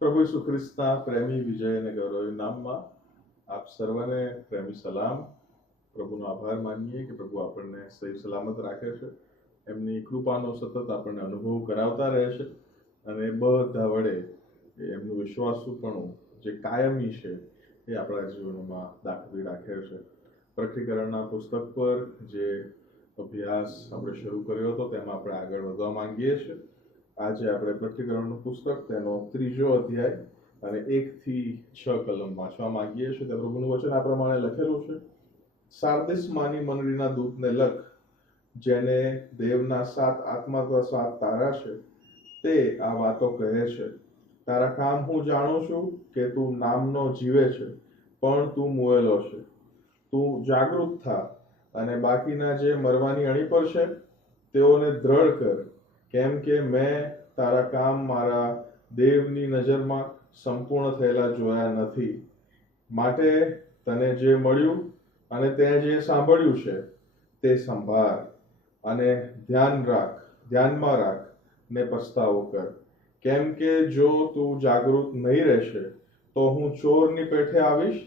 પ્રભુ ઈસુ ખ્રિસ્તના પ્રેમી વિજય અને ગૌરવી નામમાં આપ સર્વને પ્રેમી સલામ. પ્રભુનો આભાર માનીએ કે પ્રભુ આપણને સહી સલામત રાખે છે, એમની કૃપાનો સતત આપણને અનુભવ કરાવતા રહે છે અને બધા વડે એમનું વિશ્વાસુપણું જે કાયમી છે એ આપણા જીવનમાં દાખવી રાખે છે. પ્રકટીકરણના પુસ્તક પર જે અભ્યાસ આપણે શરૂ કર્યો હતો તેમાં આપણે આગળ વધવા માંગીએ છીએ. આજે આપણે પ્રકટીકરણનું પુસ્તક તેનો 3જો અધ્યાય અને 1 થી 6 કલમ વાંચવા માંગીએ છીએ. તે પ્રભુનું વચન આ પ્રમાણે લખેલું છે: સાર્દિસમાંની મંડળીના દૂતને લખ, જેને દેવના 7 આત્મા અથવા 7 તારા છે, તે આ વાતો કહે છે: તારા કામ હું જાણું છું કે તું નામનો જીવે છે, પણ તું મુએલો છે. તું જાગૃત થા અને બાકીના જે મરવાની અણી પર છે તેઓને દ્રઢ કર, કેમ કે મેં તારા કામ મારા દેવની નજરમાં સંપૂર્ણ થયેલા જોયા નથી. માટે તને જે મળ્યું અને તે જે સાંભળ્યું છે તે સંભાળ અને ધ્યાનમાં રાખ ને પસ્તાવો કર. કેમ કે જો તું જાગૃત નહીં રહેશે તો હું ચોરની પેઠે આવીશ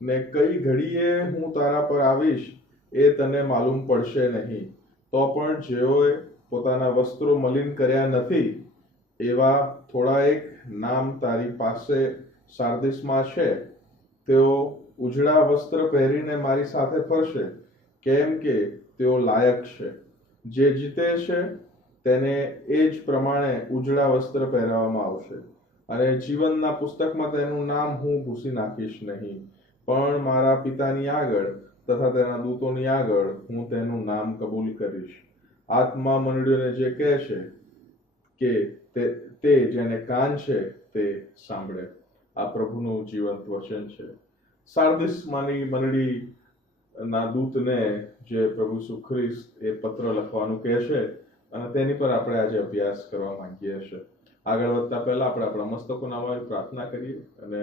ને કઈ ઘડીએ હું તારા પર આવીશ એ તને માલુમ પડશે નહીં. તો પણ જેઓએ પોતાના વસ્ત્રો મલિન કર્યા નથી એવા થોડા એક નામ તારી પાસે સાર્દિસમાં છે. તેઓ ઉજળા વસ્ત્ર પહેરીને મારી સાથે ફરશે, કેમ કે તેઓ લાયક છે. જે જીતે છે તેને એ જ પ્રમાણે ઉજળા વસ્ત્ર પહેરાવવામાં આવશે અને જીવનના પુસ્તકમાં તેનું નામ હું ભૂંસી નાખીશ નહીં, પણ મારા પિતાની આગળ તથા તેના દૂતોની આગળ હું તેનું નામ કબૂલ કરીશ. આત્મા મંડળીઓને જે કહે છે કે તે જેને કાન છે તે સાંભળે. આ પ્રભુનું જીવંત વચન છે. સાર્દિસમાંની મંડળીના દૂતને જે પ્રભુ ઈસુ ખ્રિસ્ત એ પત્ર લખવાનું કહે છે અને તેની પર આપણે આજે અભ્યાસ કરવા માંગીએ છીએ. આગળ વધતા પહેલા આપણે આપણા મસ્તકો નમાવી પ્રાર્થના કરીએ અને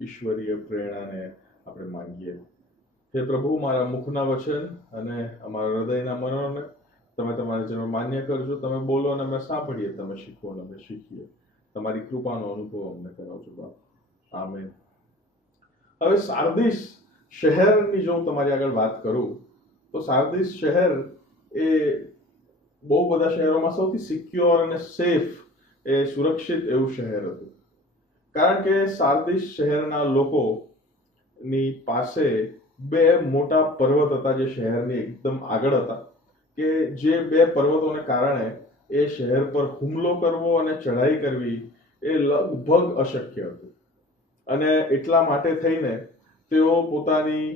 ઈશ્વરીય પ્રેરણાને આપણે માંગીએ. હે પ્રભુ, મારા મુખના વચન અને અમારા હૃદયના મનોને તમે તમારી જેમ માન્ય કરજો. તમે બોલો અને અમે સાંભળીએ, તમે શીખવો અને અમે શીખીએ. તમારી કૃપાનો અનુભવ અમને કરાવજો બાપ. આમેન. હવે સાર્દિસ શહેરની જો હું તમારી આગળ વાત કરું તો સાર્દિસ શહેર એ બહુ બધા શહેરોમાં સૌથી સિક્યોર અને સેફ, એ સુરક્ષિત એવું શહેર હતું. કારણ કે સાર્દિસ શહેરના લોકોની પાસે 2 મોટા પર્વત હતા જે શહેરની એકદમ આગળ હતા, કે જે 2 પર્વતોને કારણે એ શહેર પર હુમલો કરવો અને ચઢાઈ કરવી એ લગભગ અશક્ય હતું. અને એટલા માટે થઈને તેઓ પોતાની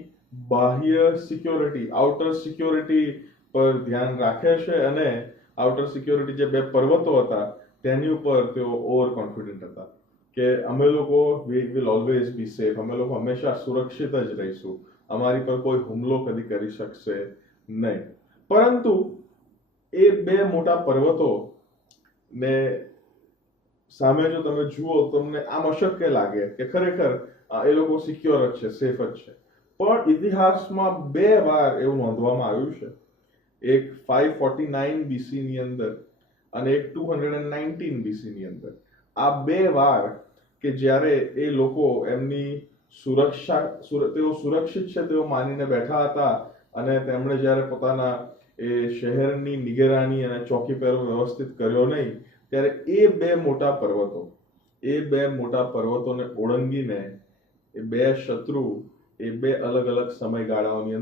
બાહ્ય સિક્યોરિટી, આઉટર સિક્યોરિટી પર ધ્યાન રાખે છે અને આઉટર સિક્યોરિટી જે 2 પર્વતો હતા તેની ઉપર તેઓ ઓવર કોન્ફિડન્ટ હતા કે અમે લોકો વિલ ઓલવેઝ બી સેફ, અમે લોકો હંમેશા સુરક્ષિત જ રહીશું, અમારી પર કોઈ હુમલો કદી કરી શકશે નહીં. પરંતુ એ 2 મોટા પર્વતો ને સામે જો તમે જુઓ તમને આમ અશક્ય લાગે કે ખરેખર એ લોકો સિક્યોર જ છે, સેફ જ છે. પણ ઇતિહાસમાં 2 વાર એવું નોંધવામાં આવ્યું છે. એક 549 BC ની અંદર અને એક 219 BC ની અંદર. આ 2 વાર કે જ્યારે એ લોકો એમની તેઓ સુરક્ષિત છે તેઓ માનીને બેઠા હતા અને તેમણે જ્યારે પોતાના એ શહેરની નિગરાની અને ચોકી પહેરો વ્યવસ્થિત કર્યો નહીં, ત્યારે એ 2 મોટા પર્વતોને ઓળંગીને એ 2 શત્રુ એ 2 અલગ અલગ સમયગાળાઓની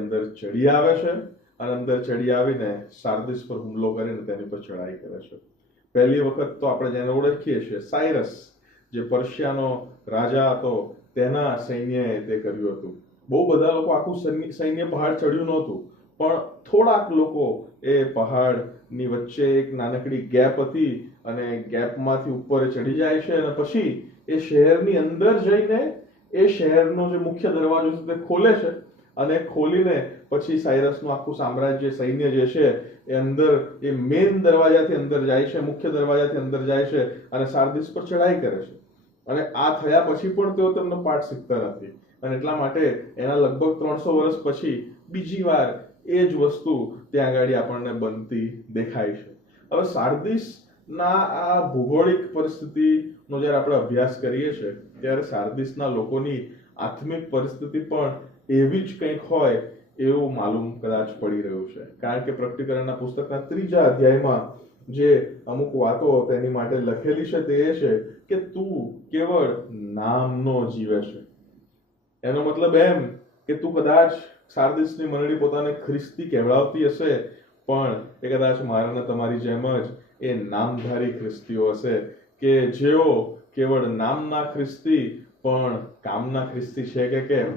અંદર ચડી આવે છે અને અંદર ચડી આવીને સાર્દિસ પર હુમલો કરીને તેની પર ચઢાઈ કરે છે. પહેલી વખત તો આપણે જેને ઓળખીએ છીએ સાયરસ, જે પર્શિયાનો રાજા હતો, તેના સૈન્યએ તે કર્યું હતું. બહુ બધા લોકો, આખું સૈન્ય પહાડ ચડ્યું નહોતું, પણ થોડાક લોકો એ પહાડની વચ્ચે એક નાનકડી ગેપ હતી અને ગેપમાંથી ઉપર ચડી જાય છે અને પછી એ શહેરની અંદર જઈને એ શહેરનો જે મુખ્ય દરવાજો છે તે ખોલે છે અને ખોલીને પછી સાયરસનું આખું સામ્રાજ્ય, સૈન્ય જે છે એ અંદર એ મેઇન દરવાજાથી અંદર જાય છે, મુખ્ય દરવાજાથી અંદર જાય છે અને સાર્દિસ પર ચઢાઈ કરે છે. અને આ થયા પછી પણ તેઓ તેમનો પાઠ શીખતા નથી અને એટલા માટે એના લગભગ 300 વર્ષ પછી બીજી વાર એ જ વસ્તુ ત્યાં આગળ આપણને બનતી દેખાય છે. હવે સાર્દિસ ના આ ભૌગોલિક પરિસ્થિતિનો જ્યારે આપણે અભ્યાસ કરીએ છીએ ત્યારે સાર્દિસના લોકોની આત્મિક પરિસ્થિતિ પણ એવી જ કંઈક હોય એવું માલુમ કદાચ પડી રહ્યું છે, કારણ કે પ્રકટીકરણના પુસ્તકના 3 અધ્યાયમાં જે અમુક વાતો તેની માટે લખેલી છે તે એ છે કે તું કેવળ નામનો જીવે છે. એનો મતલબ એમ કે તું કદાચ સાર્દિસની મંડળી પોતાને ખ્રિસ્તી કહેવડાવતી હશે, પણ એ કદાચ મારા ને તમારી જેમ જ એ નામધારી ખ્રિસ્તીઓ હશે કે જેઓ કેવળ નામના ખ્રિસ્તી પણ કામના ખ્રિસ્તી છે કે કેમ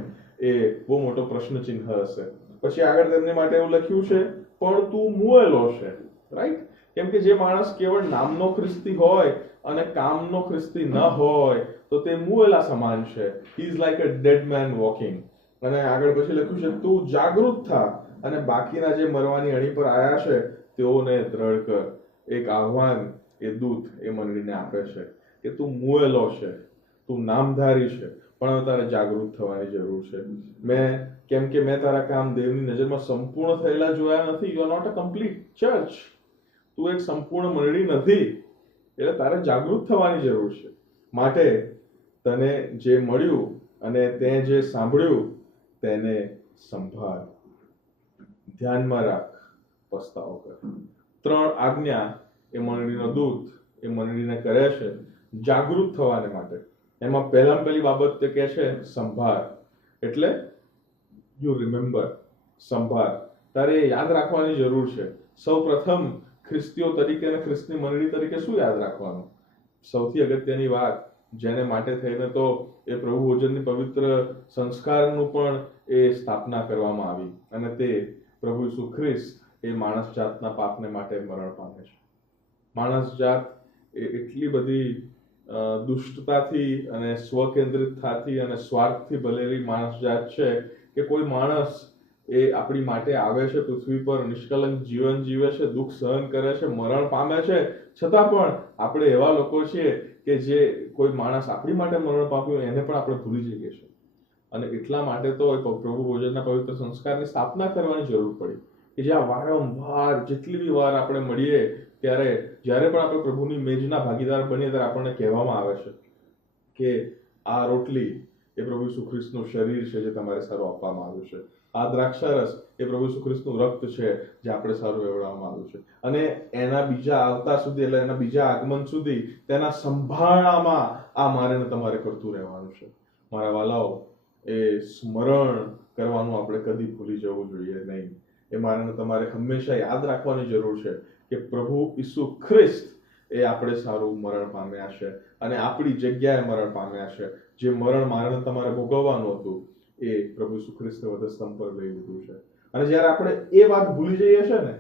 એ બહુ મોટો પ્રશ્ન ચિહ્ન હશે. પછી આગળ તેમની માટે એવું લખ્યું છે, પણ તું મુએલો છે. રાઈટ? કેમ કે જે માણસ કેવળ નામનો ખ્રિસ્તી હોય અને કામનો ખ્રિસ્તી ન હોય તો તે મુએલા સમાન છે. He is like a dead man walking. અને આગળ પછી લખ્યું છે, તું જાગૃત થા અને બાકીના જે મરવાની અણી પર આયા છે તેઓને દ્રઢ કર. એક આહ્વાન એ દૂત એ મંડળીને આપે છે કે તું મુએલો છે, તું નામધારી છે, પણ હવે તારે જાગૃત થવાની જરૂર છે. કેમ કે મેં તારા કામ દેવની નજરમાં સંપૂર્ણ થયેલા જોયા નથી. You are not a complete church. તું એક સંપૂર્ણ મંડળી નથી, એટલે તારે જાગૃત થવાની જરૂર છે. માટે તને જે મળ્યું અને તે જે સાંભળ્યું તેને સંભાળ, ધ્યાનમાં રાખ, પસ્તાવો કર. 3 આજ્ઞા એ મંડળીનો દૂત એ મંડળીને કરે છે જાગૃત થવાને માટે. એમાં પહેલી બાબત તે કહે છે સંભાળ, એટલે યુ રિમેમ્બર. સંભાળ, તારે યાદ રાખવાની જરૂર છે. સૌ પ્રથમ ખ્રિસ્તીઓ તરીકે અને ખ્રિસ્તી મંડળી તરીકે શું યાદ રાખવાનું? સૌથી અગત્યની વાત, જેને માટે થઈને તો એ પ્રભુ ભોજનની પવિત્ર સંસ્કારનું પણ એ સ્થાપના કરવામાં આવી, અને તે પ્રભુ ઈસુ ખ્રિસ્ત એ માણસ જાતના પાપને માટે મરણ પામે છે. માણસ જાત એ એટલી બધી દુષ્ટતાથી અને સ્વકેન્દ્રિતતાથી અને સ્વાર્થથી ભરેલી માણસ જાત છે કે કોઈ માણસ એ આપણી માટે આવે છે પૃથ્વી પર, નિષ્કલંક જીવન જીવે છે, દુઃખ સહન કરે છે, મરણ પામે છે, છતાં પણ આપણે એવા લોકો છીએ કે જે કોઈ માણસ આપણી માટે મરણ પામ્યું એને પણ આપણે ભૂલી જઈએ છીએ. અને એટલા માટે તો પ્રભુ ભોજનના પવિત્ર સંસ્કારની સ્થાપના કરવાની જરૂર પડી કે જ્યાં વારંવાર જેટલી બી વાર આપણે મળીએ ત્યારે જ્યારે પણ આપણે પ્રભુની મેજના ભાગીદાર બનીએ ત્યારે આપણને કહેવામાં આવે છે કે આ રોટલી એ પ્રભુ ઈસુ ખ્રિસ્તનું શરીર છે જે તમારે સારું આપવામાં આવ્યું છે. આ દ્રાક્ષારસ એ પ્રભુ ઈસુ ખ્રિસ્તનું રક્ત છે જે આપણે સારું વેવડાવવામાં આવ્યું છે. અને એના બીજા આવતા સુધી, એટલે એના બીજા આગમન સુધી તેના સંભાળામાં આ મારે ને તમારે કરતું રહેવાનું છે. મારા વાલાઓ, એ સ્મરણ કરવાનું આપણે કદી ભૂલી જવું જોઈએ નહીં. એ મારે ને તમારે હંમેશા યાદ રાખવાની જરૂર છે કે પ્રભુ ઈસુ ખ્રિસ્ત એ આપણે સારું મરણ પામ્યા છે અને આપણી જગ્યાએ મરણ પામ્યા છે. જે મરણ મારે ને તમારે ભોગવવાનું હતું એ પ્રભુ ઈસુ ખ્રિસ્તે વધસ્તંભ પર લઈ લીધું છે. અને જ્યારે આપણે એ વાત ભૂલી જઈએ છીએ ને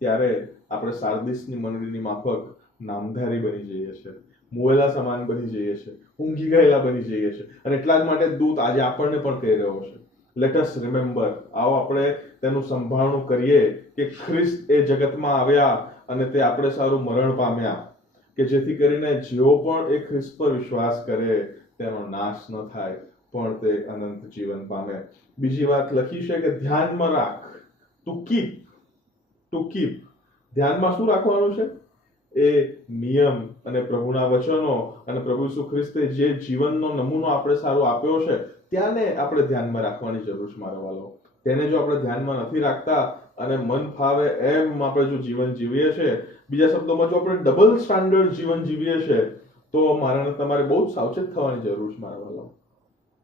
ત્યારે આપણે સાર્દિસની મંડળીની માફક નામધારી બની જઈએ છીએ, મુએલા સમાન બની જઈએ છીએ, ઊંઘી ગયેલા બની જઈએ છીએ. અને એટલા જ માટે દૂત આજે આપણને પણ કહી રહ્યો છે, લેટ અસ રિમેમ્બર. આવો આપણે તેનું સંભાળણું કરીએ કે ખ્રિસ્ત એ જગતમાં આવ્યા અને તે આપણે સારું મરણ પામ્યા, કે જેથી કરીને જેઓ પણ એ ખ્રિસ્ત પર વિશ્વાસ કરે તેનો નાશ ન થાય પણ તે અનંત જીવન પામે. બીજી વાત લખી છે કે ધ્યાનમાં રાખ, ટુ કીપ. ધ્યાનમાં શું રાખવાનું છે? એ નિયમ અને પ્રભુના વચનો અને પ્રભુ ઈસુ ખ્રિસ્તે જે જીવનનો નમૂનો આપણે સારો આપ્યો છે ત્યાંને આપણે ધ્યાનમાં રાખવાની જરૂર છે મારા વાલો. તેને જો આપણે ધ્યાનમાં નથી રાખતા અને મન ફાવે એમ આપણે જો જીવન જીવીએ છીએ, બીજા શબ્દોમાં જો આપણે ડબલ સ્ટાન્ડર્ડ જીવન જીવીએ છીએ, તો મારાને તમારે બહુ જ સાવચેત થવાની જરૂર છે મારા વાલો.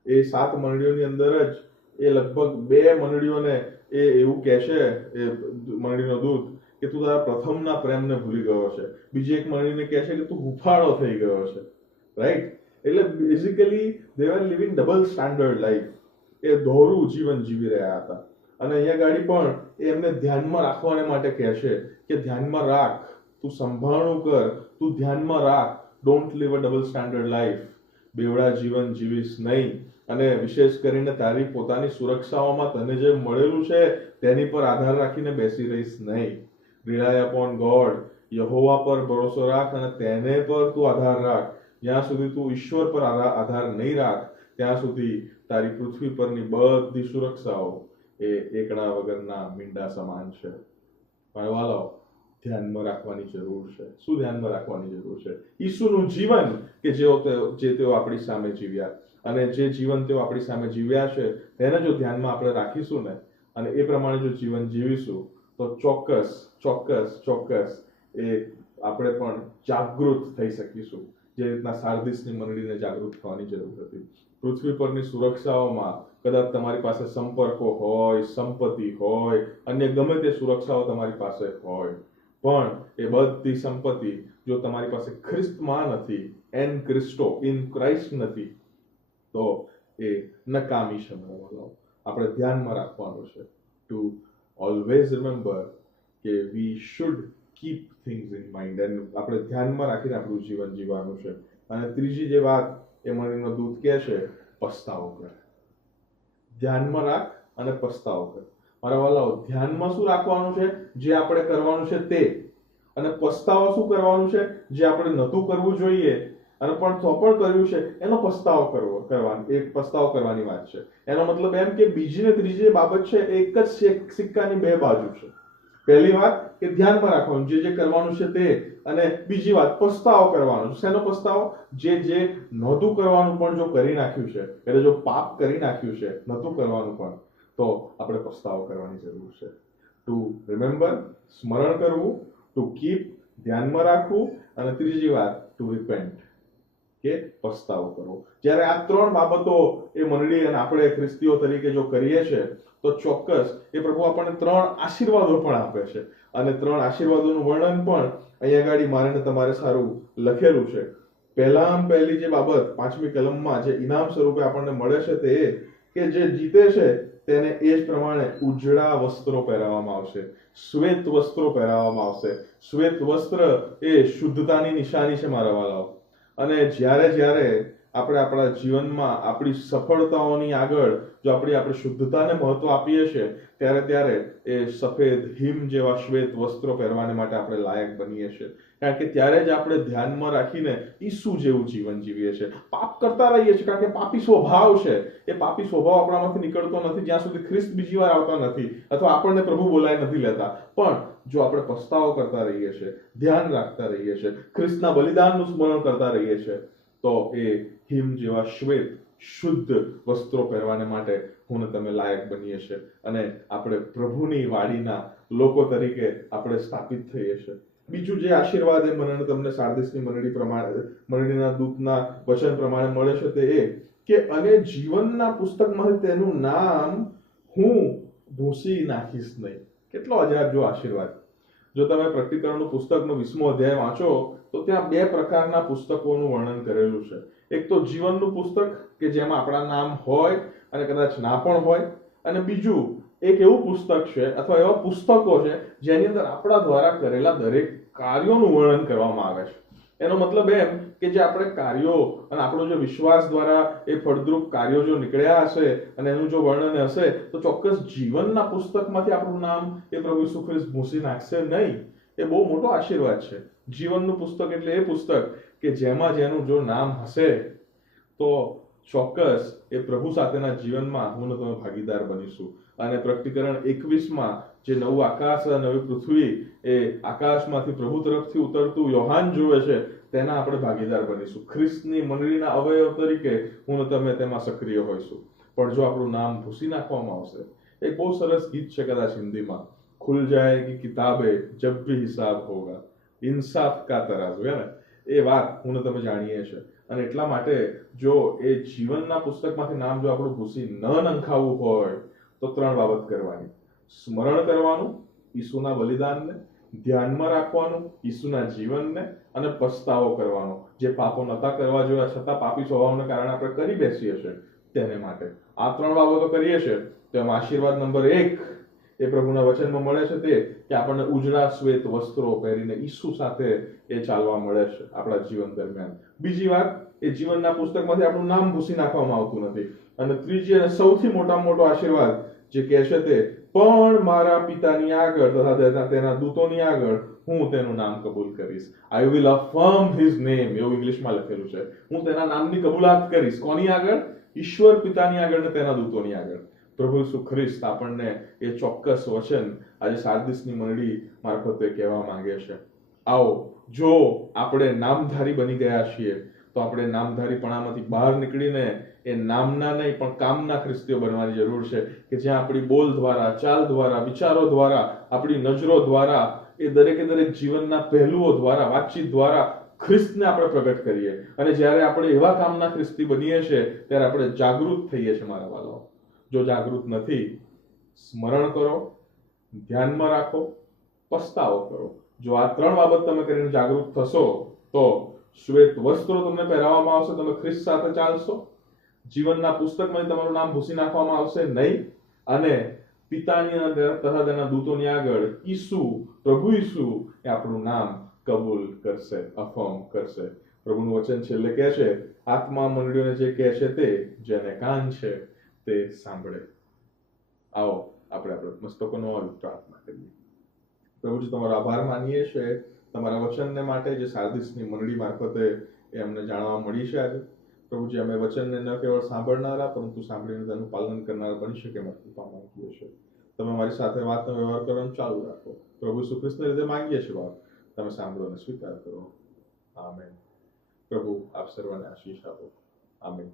એ 7 મંડળીઓની અંદર જ એ લગભગ 2 મંડળીઓને એ એવું કહે છે, એ મંડળીનો દૂત, કે તું તારા પ્રથમના પ્રેમને ભૂલી ગયો છે. બીજી એક મંડળીને કહે છે કે તું હુફાળો થઈ ગયો છે. રાઈટ? એટલે basically they are living double standard life. એ દોરું જીવન જીવી રહ્યા હતા. અને અહીંયા ગાડી પણ એ એમને ધ્યાનમાં રાખવાને માટે કહે છે કે ધ્યાનમાં રાખ, તું સંભાળણું કર, તું ધ્યાનમાં રાખ. Don't leave a double standard life. બેવડા જીવન જીવીશ નહીં. અને વિશેષ કરીને તારી પોતાની સુરક્ષાઓમાં તને જે મળેલું છે તેની પર આધાર રાખીને બેસી રહીશ નહીં. Rely upon God. યહોવા પર ભરોસો રાખ અને તેને પર તું આધાર રાખ. જ્યાં સુધી તું ઈશ્વર પર આધાર નહીં રાખ ત્યાં સુધી તારી પૃથ્વી પરની બધી સુરક્ષાઓ એ એકડા વગરના મીંડા સમાન છે. મારા વાલાઓ, ધ્યાનમાં રાખવાની જરૂર છે. શું ધ્યાનમાં રાખવાની જરૂર છે? ઈસુનું જીવન કે જે તેઓ આપણી સામે જીવ્યા, અને જે જીવન તેઓ આપણી સામે જીવ્યા છે તેને જો ધ્યાનમાં આપણે રાખીશું ને, અને એ પ્રમાણે જો જીવન જીવીશું, તો ચોક્કસ એ આપણે પણ જાગૃત થઈ શકીશું, જે રીતના સાર્દિસની મંડળીને જાગૃત થવાની જરૂર હતી. પૃથ્વી પરની સુરક્ષાઓમાં કદાચ તમારી પાસે સંપર્કો હોય, સંપત્તિ હોય, અન્ય ગમે તે સુરક્ષાઓ તમારી પાસે હોય, પણ એ બધી સંપત્તિ જો તમારી પાસે ખ્રિસ્તમાં નથી, એન ક્રિસ્ટો, ઇન ક્રાઇસ્ટ નથી, તો એ નકામી છે. આપણે ધ્યાનમાં રાખવાનું છે ટુ ઓલવેઝ રિમેમ્બર કે we should keep things in mind, and આપણે ધ્યાનમાં રાખીને આપણું જીવન જીવવાનું છે. અને ત્રીજી જે વાત એ મંડળીનો દૂત કહે છે, પસ્તાવો કર. ધ્યાનમાં રાખ અને પસ્તાવો કર. મારા વાલાઓ, ધ્યાનમાં શું રાખવાનું છે? જે આપણે કરવાનું છે તે. અને પસ્તાવો શું કરવાનું છે? જે આપણે નહોતું કરવું જોઈએ અને પણ તો પણ કર્યું છે, એનો પસ્તાવો કરવાની વાત છે. એનો મતલબ એમ કે બીજી ને ત્રીજી બાબત છે, એક જ સિક્કાની બે બાજુ છે. પહેલી વાત કે ધ્યાનમાં રાખવાનું જે કરવાનું છે તે, અને બીજી વાત પસ્તાવો કરવાનો. શેનો પસ્તાવો? જે નહોતું કરવાનું પણ જો કરી નાખ્યું છે, એટલે જો પાપ કરી નાખ્યું છે, નહોતું કરવાનું પણ, તો આપણે પસ્તાવો કરવાની જરૂર છે. ટુ રિમેમ્બર, સ્મરણ કરવું, ટુ કીપ, ધ્યાનમાં રાખવું, અને ત્રીજી વાત ટુ રિપેન્ટ, કે પસ્તાવો કરવો. જ્યારે આ ત્રણ બાબતો એ મંડળી અને આપણે ખ્રિસ્તીઓ તરીકે જો કરીએ છીએ, તો ચોક્કસ એ પ્રભુ આપણને ત્રણ આશીર્વાદો પણ આપે છે. અને ત્રણ આશીર્વાદોનું વર્ણન પણ અહીંયા આગળ મારે ને તમારે સારું લખેલું છે. પહેલી જે બાબત 5મી કલમમાં જે ઇનામ સ્વરૂપે આપણને મળે છે તે એ કે જે જીતે છે તેને એ જ પ્રમાણે ઉજળા વસ્ત્રો પહેરાવવામાં આવશે, શ્વેત વસ્ત્રો પહેરાવવામાં આવશે. શ્વેત વસ્ત્ર એ શુદ્ધતાની નિશાની છે મારા વાલાઓ. અને જ્યારે આપણે આપણા જીવનમાં આપણી સફળતાઓની આગળ જો આપણે શુદ્ધતાને મહત્વ આપીએ છીએ, ત્યારે એ સફેદ હિમ જેવા શ્વેત વસ્ત્રો પહેરવાને માટે આપણે લાયક બનીએ છીએ. કારણ કે ત્યારે જ આપણે ધ્યાનમાં રાખીને ઈસુ જેવું જીવન જીવીએ છીએ. પાપ કરતા રહીએ છીએ કારણ કે પાપી સ્વભાવ છે. એ પાપી સ્વભાવ આપણામાંથી નીકળતો નથી જ્યાં સુધી ખ્રિસ્ત બીજી વાર આવતા નથી, અથવા આપણને પ્રભુ બોલાવી નથી લેતા. પણ જો આપણે પસ્તાવો કરતા રહીએ છીએ, ધ્યાન રાખતા રહીએ છીએ, ખ્રિસ્તના બલિદાનનું સ્મરણ કરતા રહીએ છીએ, તો એ હિમ જેવા શ્વેત શુદ્ધ વસ્ત્રો પહેરવાને માટે હું ને તમે લાયક બનીએ છીએ, અને આપણે પ્રભુની વાડીના લોકો તરીકે આપણે સ્થાપિત થઈએ છીએ. બીજું જે આશીર્વાદ એ મને તમને સાર્દિસની મંડળીના દૂતના વચન પ્રમાણે મળે છે તે એ કે અને જીવનના પુસ્તકમાંથી તેનું નામ હું ભૂંસી નાખીશ નહીં. કેટલો અજાબ જો આશીર્વાદ! જો તમે પ્રકટીકરણનું પુસ્તકનો 20મો અધ્યાય વાંચો તો ત્યાં બે પ્રકારના પુસ્તકોનું વર્ણન કરેલું છે. એક તો જીવનનું પુસ્તક કે જેમાં આપણા નામ હોય અને કદાચ ના પણ હોય, અને બીજું એક એવું પુસ્તક છે અથવા એવા પુસ્તકો છે જેની અંદર આપણા દ્વારા કરેલા દરેક કાર્યોનું વર્ણન કરવામાં આવે છે. એનો મતલબ એમ કે જે આપણે કાર્યો અને આપણો જો વિશ્વાસ દ્વારા એ ફળદ્રુપ કાર્યો જો નીકળ્યા હશે અને એનું જો વર્ણન હશે, તો ચોક્કસ જીવનના પુસ્તકમાંથી આપણું નામ એ પ્રભુ ઈસુ ખ્રિસ્ત ભૂંસી નાખશે નહીં. એ બહુ મોટો આશીર્વાદ છે. જીવનનું પુસ્તક એટલે એ પુસ્તક કે જેનું જો નામ હશે, તો ચોક્કસ એ પ્રભુ સાથેના જીવનમાં હું ને તમે ભાગીદાર બનીશું. અને પ્રકટીકરણ 21માં જે નવું આકાશ અને નવી પૃથ્વી એ આકાશમાંથી પ્રભુ તરફથી ઉતરતું યોહાન જુએ છે, તેના આપણે ભાગીદાર બનીશું. ખ્રિસ્તની મંડળીના અવયવ તરીકે હું ને તમે તેમાં સક્રિય હોઈશું. પણ જો આપણું નામ ભૂંસી નાખવામાં આવશે, એક બહુ સરસ ગીત છે કદાચ હિન્દીમાં, ખુલ જાયેગી કિતાબે જબ ભી હિસાબ હોગા, ઇન્સાફ કા તરાજુ, હે ને? એ વાત હું ને તમે જાણીએ છીએ. અને એટલા માટે જો એ જીવનના પુસ્તકમાંથી નામ જો આપણું ભૂંસી ન નંખાવું હોય, તો ત્રણ બાબત કરવાની: સ્મરણ કરવાનું ઈસુના બલિદાનને, ધ્યાનમાં રાખવાનું ઈસુના જીવનને, અને પસ્તાવો કરવાનો જે પાપો નતા કરવા જોઈએ છતાં પાપી સ્વભાવને કારણે આપણે કરી બેસીએ છીએ તેને માટે. આ ત્રણ બાબતો કરીએ છીએ તો એમાં આશીર્વાદ નંબર 1 એ પ્રભુના વચનમાં મળે છે તે કે આપણને ઉજળા શ્વેત વસ્ત્રો પહેરીને ઈસુ સાથે એ ચાલવા મળે છે આપણા જીવન દરમિયાન. બીજી વાત, એ જીવનના પુસ્તકમાંથી આપણું નામ ભૂંસી નાખવામાં આવતું નથી. અને ત્રીજી અને સૌથી મોટામાં મોટો આશીર્વાદ જે કહે છે તે, પણ મારા પિતાની આગળ તથા તેના દૂતોની આગળ હું તેનું નામ કબૂલ કરીશ. આઈ વિલ અફર્મ હિઝ નેમ, એવું ઇંગ્લિશમાં લખેલું છે. હું તેના નામની કબૂલાત કરીશ. કોની આગળ? ઈશ્વર પિતાની આગળ ને તેના દૂતોની આગળ. પ્રભુ ઈસુ ખ્રિસ્ત આપણને એ ચોક્કસ વચન આજે સાર્દિસની મંડળી મારફતે કહેવા માંગે છે. આવો, જો આપણે નામધારી બની ગયા છીએ તો આપણે નામધારીપણામાંથી બહાર નીકળીને એ નામના નહીં પણ કામના ખ્રિસ્તીઓ બનવાની જરૂર છે, કે જ્યાં આપણી બોલ દ્વારા, ચાલ દ્વારા, વિચારો દ્વારા, આપણી નજરો દ્વારા, એ દરેકે દરેક જીવનના પહેલુઓ દ્વારા, વાતચીત દ્વારા ખ્રિસ્તને આપણે પ્રગટ કરીએ. અને જ્યારે આપણે એવા કામના ખ્રિસ્તી બનીએ છીએ ત્યારે આપણે જાગૃત થઈએ છીએ મારા વાલાઓ. જો જાગૃત નથી, સ્મરણ કરો, ધ્યાનમાં રાખો, પસ્તાવો કરો. જો આ 3 બાબત તમે કરીને જાગૃત થશો તો શ્વેત વસ્ત્રો તમને પહેરાવવામાં આવશે, તમે ખ્રિસ્ત સાથે ચાલશો, જીવનના પુસ્તકમાં તમારું નામ ભૂસી નાખવામાં આવશે નહીં, અને પિતાની તથા તેના દૂતોની આગળ ઈસુ, પ્રભુ ઈસુ એ આપણું નામ કબૂલ કરશે, અફર્મ કરશે. પ્રભુનું વચન છેલ્લે કહે છે, આત્મા મંડળીઓને જે કહે છે તે, જેને કાન છે તે સાંભળે. આવો આપણે મસ્તકોનો પ્રાર્થના કરીએ. પ્રભુજી, તમારો આભાર માનીએ છીએ તમારા વચનને માટે, જે સાર્દિસની મંડળી મારફતે એ અમને જાણવા મળી છે આજે. પ્રભુજી, અમે વચનને ન કેવળ સાંભળનારા પરંતુ સાંભળીને તેનું પાલન કરનારા બની શકે એમાં કૃપા માંગીએ છીએ. તમે અમારી સાથે વાતનો વ્યવહાર કરવાનું ચાલુ રાખો. પ્રભુ ઈસુ ખ્રિસ્તને લીધે માંગીએ છીએ વાત, તમે સાંભળો અને સ્વીકાર કરો. આમેન. પ્રભુ આપ સર્વને આશીષ આપો. આમેન.